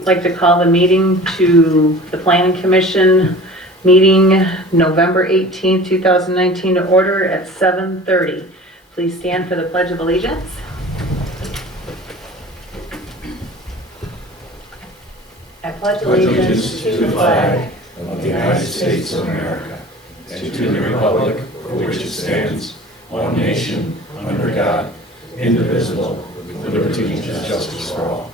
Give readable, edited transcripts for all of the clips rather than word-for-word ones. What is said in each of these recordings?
I'd like to call the meeting to the Planning Commission meeting November 18th, 2019 to order at 7:30. Please stand for the Pledge of Allegiance. I pledge allegiance to the flag of the United States of America, and to the republic for which it stands, one nation, under God, indivisible, with liberty and justice for all.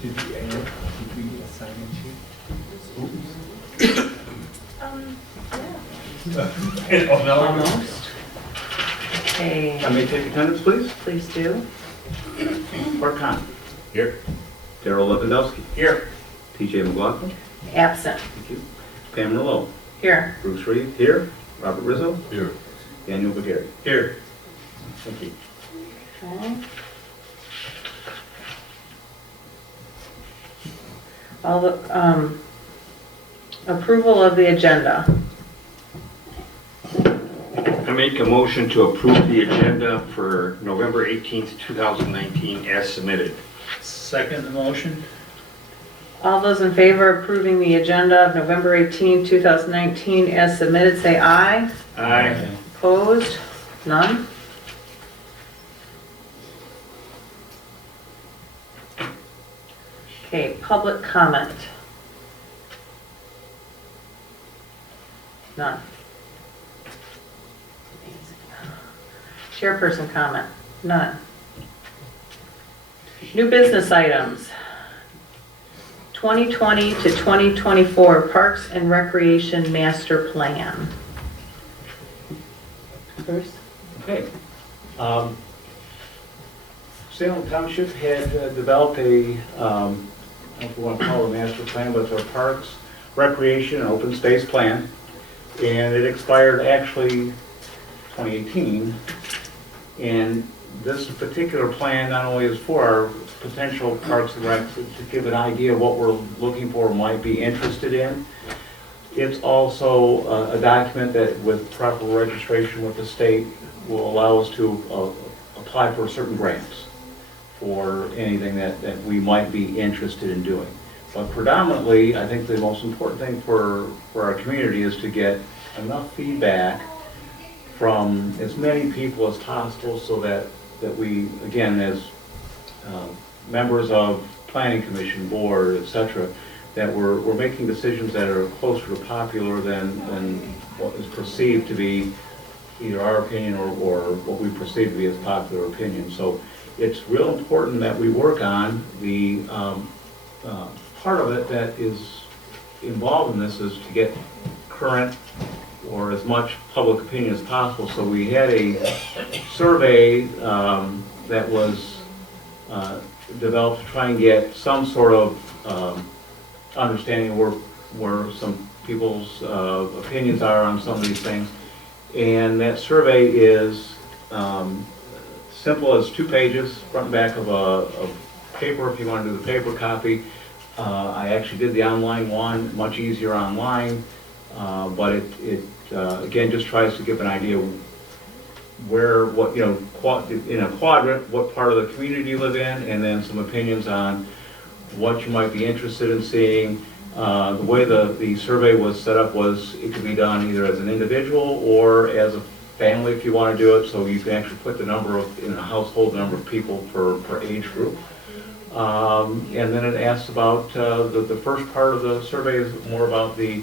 Did we get a sign-in sheet? Almost. Okay, I may take attendance, please. please do. Bart Con. Here. Darrell Lewandowski. Here. TJ McLaughlin. Absent. Thank you. Pam Lowe. Here. Bruce Reed. Here. Robert Rizzo. Here. Daniel Bahari. Here. Thank you. Okay. All the, approval of the agenda. I make a motion to approve the agenda for November 18th, 2019 as submitted. Second motion. All those in favor of approving the agenda of November 18th, 2019 as submitted, say aye. Aye. Opposed? None? Okay, public comment. None. Chairperson comment. None. New business items. 2020 to 2024 Parks and Recreation Master Plan. Bruce? Okay. Salem Township had developed a, I don't know if you want to call it a master plan, but it's our parks, recreation, and open space plan. And it expired actually 2018. And this particular plan not only is for our potential parks and recs to give an idea of what we're looking for, might be interested in. It's also a document that with proper registration with the state will allow us to apply for certain grants for anything that we might be interested in doing. But predominantly, I think the most important thing for our community is to get enough feedback from as many people as possible so that we, again, as members of planning commission, board, etc., that we're making decisions that are closer to popular than what is perceived to be either our opinion or what we perceive to be as popular opinion. So it's real important that we work on the part of it that is involved in this is to get current or as much public opinion as possible. So we had a survey that was developed to try and get some sort of understanding where some people's opinions are on some of these things. And that survey is simple as 2 pages, front and back of paper if you want to do the paper copy. I actually did the online one, much easier online, but it again just tries to give an idea where, what, you know, in a quadrant, what part of the community you live in, and then some opinions on what you might be interested in seeing. The way the survey was set up was it could be done either as an individual or as a family if you want to do it, so you can actually put the number of, in a household, number of people per age group. And then it asks about, the first part of the survey is more about the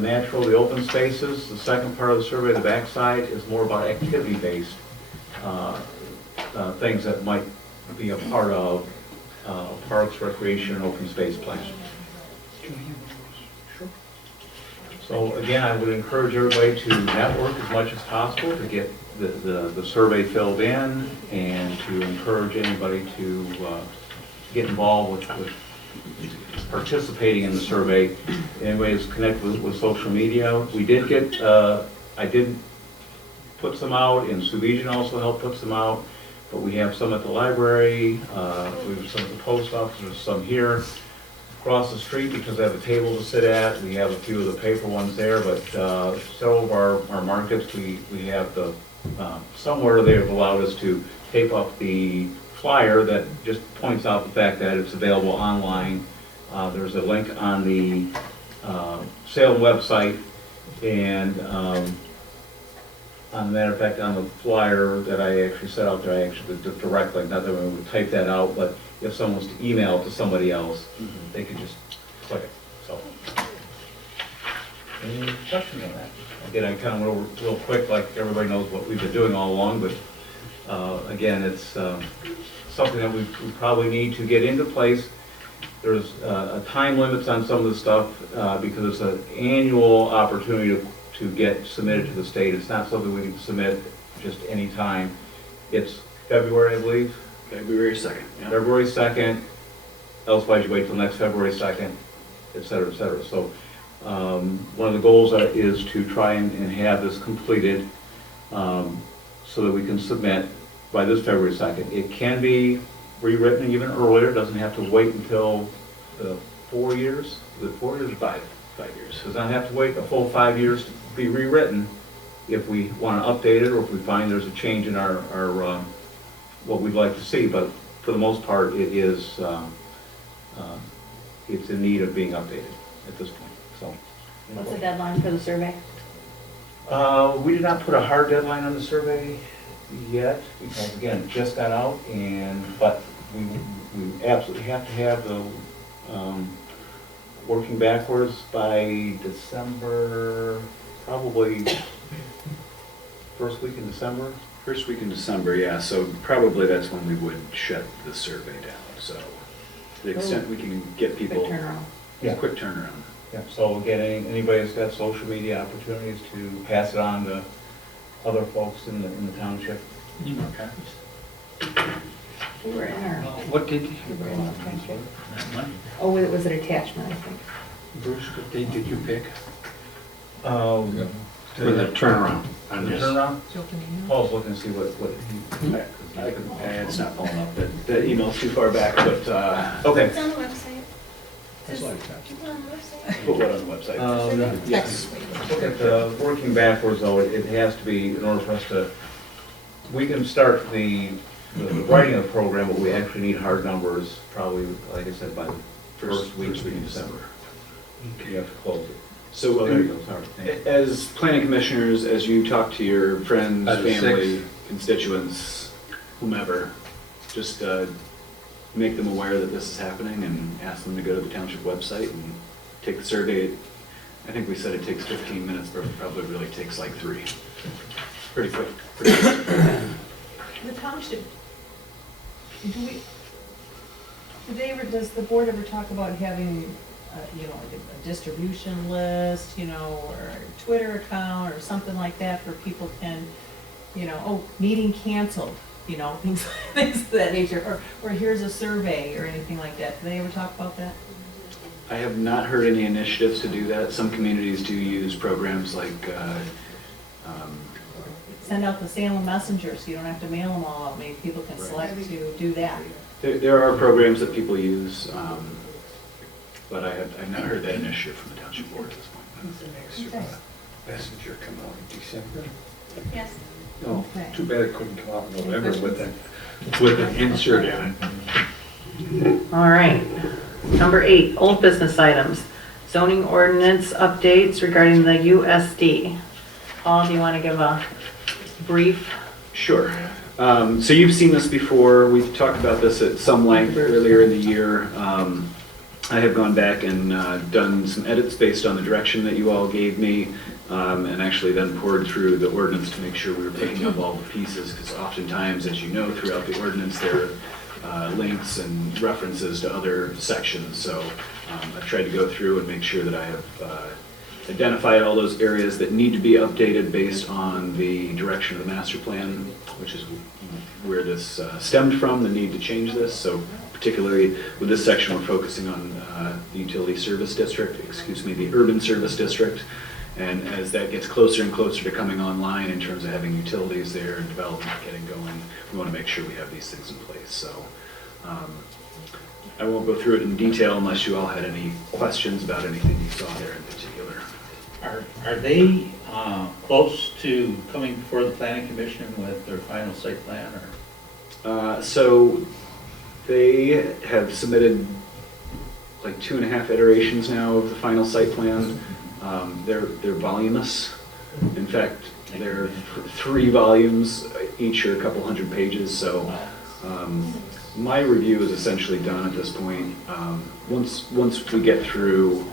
natural, the open spaces. The second part of the survey, the backside, is more about activity-based things that might be a part of parks, recreation, and open space plan. So again, I would encourage everybody to network as much as possible to get the survey filled in, and to encourage anybody to get involved with participating in the survey. Anybody is connected with social media. We did get, I did put some out, and Suvijan also helped put some out, but we have some at the library, we have some at the post office, there's some here. Across the street, because I have a table to sit at, we have a few of the paper ones there, but several of our markets, we have the, somewhere they've allowed us to tape up the flyer that just points out the fact that it's available online. There's a link on the Salem website, and on the matter of fact, on the flyer that I actually set out there, I actually did a direct link, not that we would type that out, but if someone was to email it to somebody else, they could just click it, so. Any questions on that? Again, I kind of went over real quick, like everybody knows what we've been doing all along, but again, it's something that we probably need to get into place. There's a time limits on some of the stuff because it's an annual opportunity to get submitted to the state. It's not something we can submit just any time. It's February, I believe. February 2nd. yeah. February 2nd, elsewise you wait till next February 2nd, et cetera, et cetera. So one of the goals is to try and have this completed so that we can submit by this February 2nd. It can be rewritten even earlier, doesn't have to wait until 4 years. Is it 4 years or 5? 5 years. Does not have to wait a full 5 years to be rewritten if we want to update it or if we find there's a change in our what we'd like to see. But for the most part, it is it's in need of being updated at this point. So. What's the deadline for the survey? We did not put a hard deadline on the survey yet, because again, it just got out, but we absolutely have to have the working backwards by December, probably first week in December. First week in December, yeah, so probably that's when we would shut the survey down, so to the extent we can get people. Quick turnaround. Yeah. Quick turnaround. Yeah, so again, anybody that's got social media opportunities to pass it on to other folks in the township. Need more copies? We were in our, What did you, we were in the country. that money? Oh, it was an attachment, I think. Bruce, what date did you pick? For the turnaround on The this. turnaround? Did you open the email? Paul's looking to see what It's not pulling up, the email's too far back, but, Okay. It's on the website. That's like that. It's on the website. put what on the website? Yes. Look at the working backwards though, it has to be, in order for us to, we can start the writing of the program, but we actually need hard numbers probably, like I said, by the first week in December. You have to close it. So, Oh, there you go, sorry. Thank you. as planning commissioners, as you talk to your friends, By the family, constituents, whomever, just make them aware that this is happening and ask them to go to the township website and take the survey. I think we said it takes 15 minutes, but it probably really takes like 3. Pretty quick. The township, does the board ever talk about having, like a distribution list, or a Twitter account or something like that where people can, meeting canceled, things of that nature, or here's a survey or anything like that? Do they ever talk about that? I have not heard any initiatives to do that. Some communities do use programs like, Send out the Salem Messenger so you don't have to mail them all out. Maybe people can select to do that. there are programs that people use, but I've not heard that initiative from the township board at this point. Okay. Messenger come out in December. Yes. Oh, Okay. too bad it couldn't come out in November with that. With an insert in it. All right. Number 8, old business items. Zoning ordinance updates regarding the USD. Paul, do you want to give a brief? Sure. So you've seen this before. We've talked about this at some length earlier in the year. I have gone back and done some edits based on the direction that you all gave me, and actually then poured through the ordinance to make sure we were picking up all the pieces, because oftentimes, as you know, throughout the ordinance, there are links and references to other sections. So I've tried to go through and make sure that I have identified all those areas that need to be updated based on the direction of the master plan, which is where this stemmed from, the need to change this. So particularly with this section, we're focusing on the utility service district, the urban service district. And as that gets closer and closer to coming online in terms of having utilities there and development getting going, we want to make sure we have these things in place. So I won't go through it in detail unless you all had any questions about anything you saw there in particular. Are they close to coming before the planning commission with their final site plan, or? So they have submitted like 2.5 iterations now of the final site plan. They're voluminous. In fact, they're 3 volumes, each are a couple hundred pages, so my review is essentially done at this point. Once we get through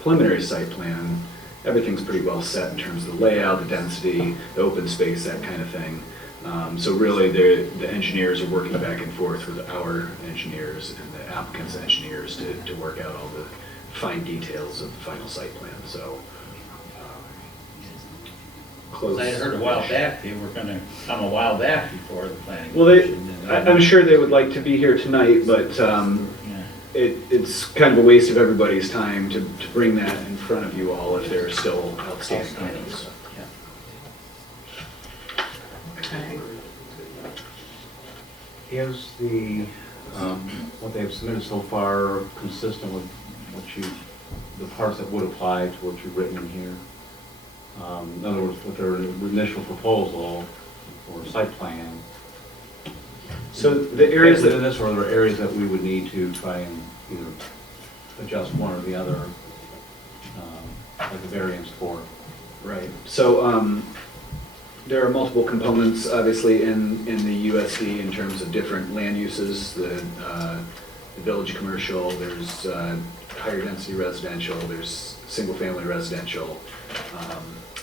preliminary site plan, everything's pretty well set in terms of the layout, the density, the open space, that kind of thing. So really, the engineers are working back and forth with our engineers and the applicant's engineers to work out all the fine details of the final site plan, so. Close. I had heard a while back, they were gonna come a while back before the planning. Well, commission, and I'm sure they would like to be here tonight, but yeah. it's kind of a waste of everybody's time to bring that in front of you all if there are still outstanding items. Okay. Is the, what they've submitted so far consistent with the parts that would apply to what you've written in here? In other words, with their initial proposal or site plan? So the areas Within that, this, or are there areas that we would need to try and either adjust one or the other, like a variance for? right, so there are multiple components, obviously, in the USD in terms of different land uses. The village commercial, there's higher density residential, there's single-family residential.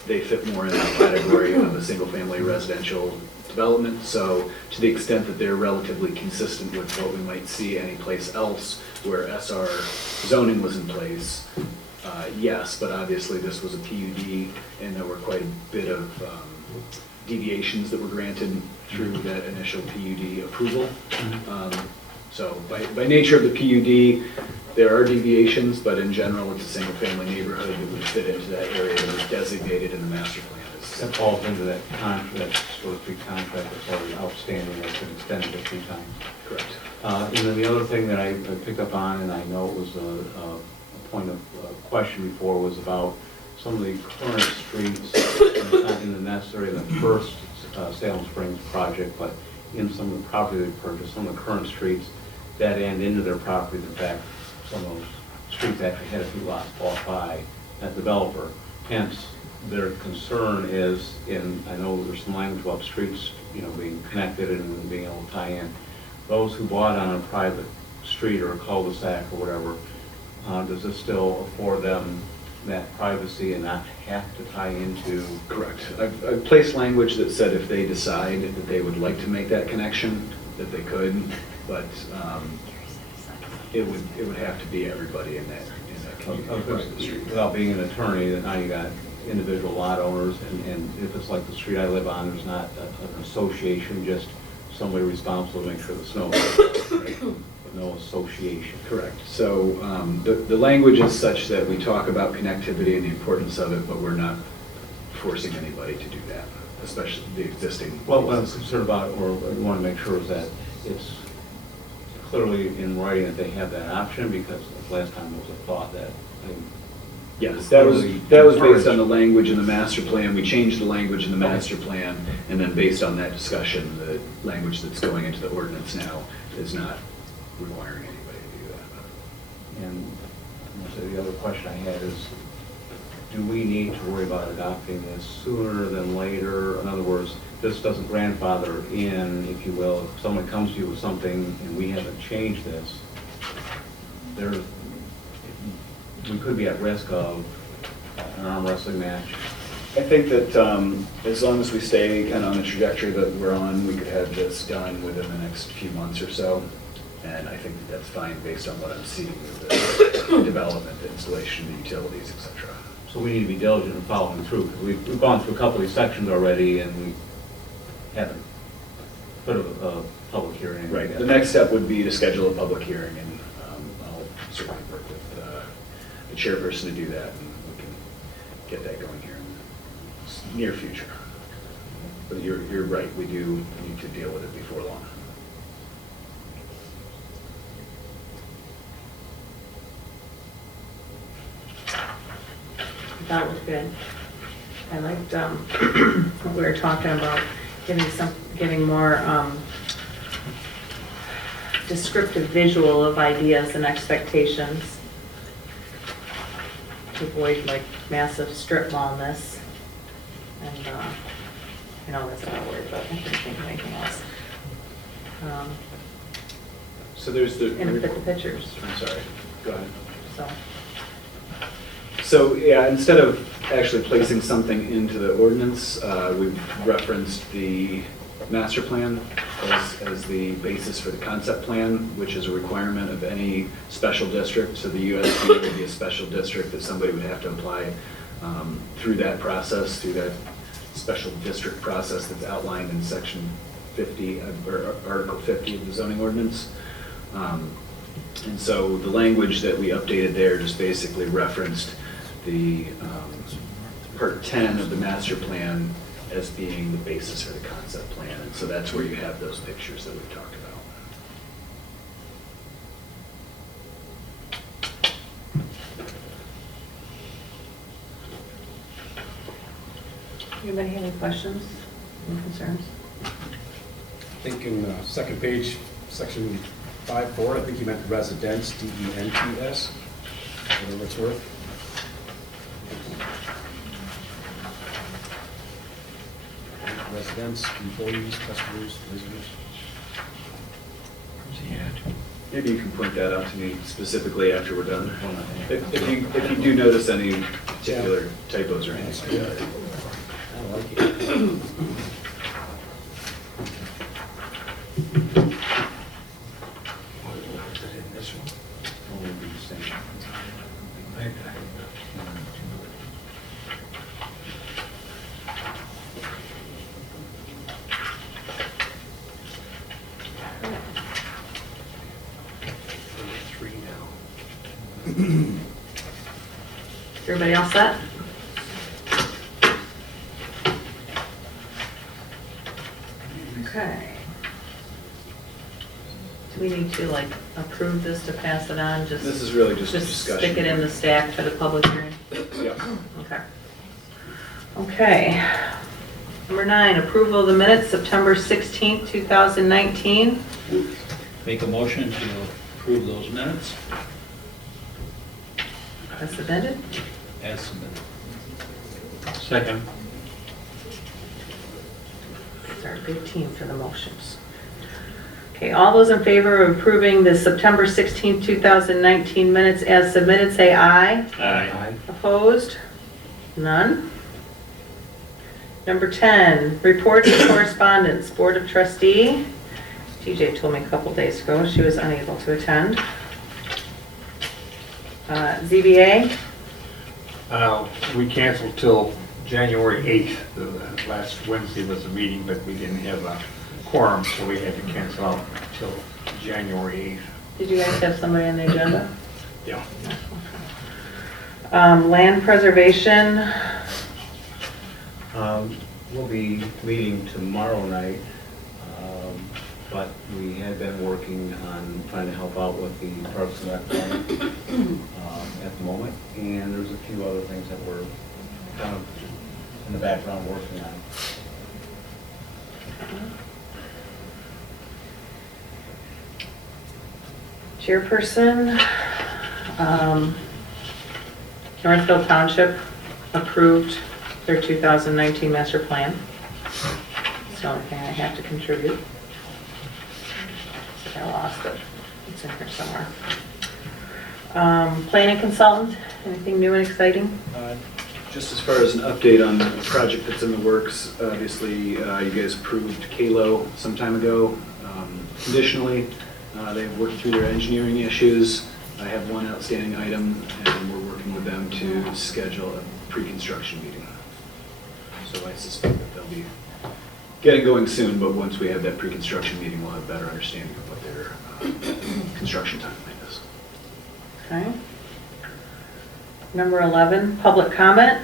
They fit more in the category of a single-family residential development, so to the extent that they're relatively consistent with what we might see anyplace else where SR zoning was in place, yes, but obviously this was a PUD, and there were quite a bit of deviations that were granted through that initial PUD approval. So by nature of the PUD, there are deviations, but in general, it's a single-family neighborhood that would fit into that area that was designated in the master plan. That falls into that contract, that sort of pre-contract that's already outstanding, that's been extended a few times. Correct. And then the other thing that I picked up on, and I know it was a point of question before, was about some of the current streets, not in necessarily the first Salem Springs project, but in some of the property they purchased, some of the current streets that end into their property. In fact, some of those streets actually had a few lots bought by that developer. Hence, their concern is, I know there's some language about streets, being connected and being able to tie in. Those who bought on a private street or a cul-de-sac or whatever, does this still afford them that privacy and not have to tie into? Correct. I've placed language that said if they decide that they would like to make that connection, that they could, but it would have to be everybody in that community. Without being an attorney, that now you got individual lot owners, and if it's like the street I live on, there's not an association, just somebody responsible to make sure the snow is, right? But no association. Correct. So the language is such that we talk about connectivity and the importance of it, but we're not forcing anybody to do that, especially the existing. Well, what I'm concerned about, or we want to make sure, is that it's clearly in writing that they have that option, because last time there was a thought that Yes, that was based on the language in the master plan. We changed the language in the master plan, and then based on that discussion, the language that's going into the ordinance now is not requiring anybody to do that. And so the other question I had is, do we need to worry about adopting this sooner than later? In other words, this doesn't grandfather in, if you will. If someone comes to you with something and we haven't changed this, we could be at risk of an arm wrestling match. I think that as long as we stay kind of on the trajectory that we're on, we could have this done within the next few months or so. And I think that that's fine based on what I'm seeing with the development, the installation, the utilities, et cetera. So we need to be diligent in following through, because we've gone through a couple of these sections already, and we haven't put a public hearing. Right. The next step would be to schedule a public hearing, and I'll certainly work with the chairperson to do that, and we can get that going here in the near future. But you're right, we do need to deal with it before long. That was good. I liked what we were talking about, getting giving more descriptive visual of ideas and expectations to avoid like massive strip mallness. And, I know that's not a word, but I couldn't think of anything else. So there's the. And fit the pictures, I'm sorry, go ahead. so. So, yeah, instead of actually placing something into the ordinance, we've referenced the master plan as the basis for the concept plan, which is a requirement of any special district. So the USD would be a special district that somebody would have to apply through that process, through that special district process that's outlined in section 50, or Article 50 of the zoning ordinance. And so the language that we updated there just basically referenced the part 10 of the master plan as being the basis for the concept plan. And so that's where you have those pictures that we've talked about. Anybody have any questions, any concerns? I think in the second page, section 5.4, I think you meant residents, D-E-N-T-S, whatever it's worth. Residents, employees, customers, visitors. Maybe you can point that out to me specifically after we're done. If you do notice any particular typos or anything like that. I like it. Everybody else set? Okay. Do we need to like approve this to pass it on? This is really just a discussion. Stick it in the stack for the public hearing? Yeah. Okay. Okay. Number 9, approval of the minutes, September 16th, 2019. Make a motion to approve those minutes As submitted. as submitted. Second. It's our good team for the motions. Okay, all those in favor of approving the September 16th, 2019 minutes as submitted, say aye. Aye. Opposed? None. Number 10, reports and correspondence, Board of Trustee. TJ told me a couple days ago she was unable to attend. ZBA, We canceled till January 8th. The last Wednesday was the meeting, but we didn't have a quorum, so we had to cancel out till January did you guys have somebody on the agenda? 8th. Yeah. Land preservation, We'll be meeting tomorrow night, but we had been working on trying to help out with the Parks and Rec plan at the moment, and there's a few other things that we're kind of in the background working on. chairperson, Northfield Township approved their 2019 master plan. It's the only thing I have to contribute. I lost it. It's in here somewhere. Planning consultant, anything new and exciting? Just as far as an update on a project that's in the works, obviously, you guys approved Kalo some time ago conditionally. They've worked through their engineering issues. I have one outstanding item, and we're working with them to schedule a pre-construction meeting. So I suspect that they'll be getting going soon, but once we have that pre-construction meeting, we'll have a better understanding of what their construction timeline is. Okay. Number 11, public comment.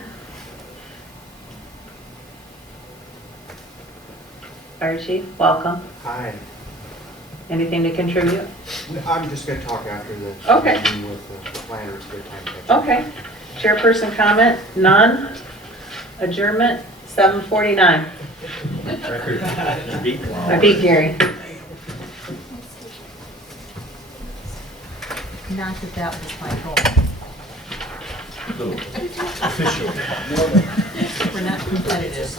Fire Chief, welcome. Hi, Anything to contribute? I'm just gonna talk after the Okay. meeting with the planners, good time to catch up. Okay. Chairperson comment, none. Adjournment, 7:49. I beat Gary. Not that that was my goal. Official. We're not competitive.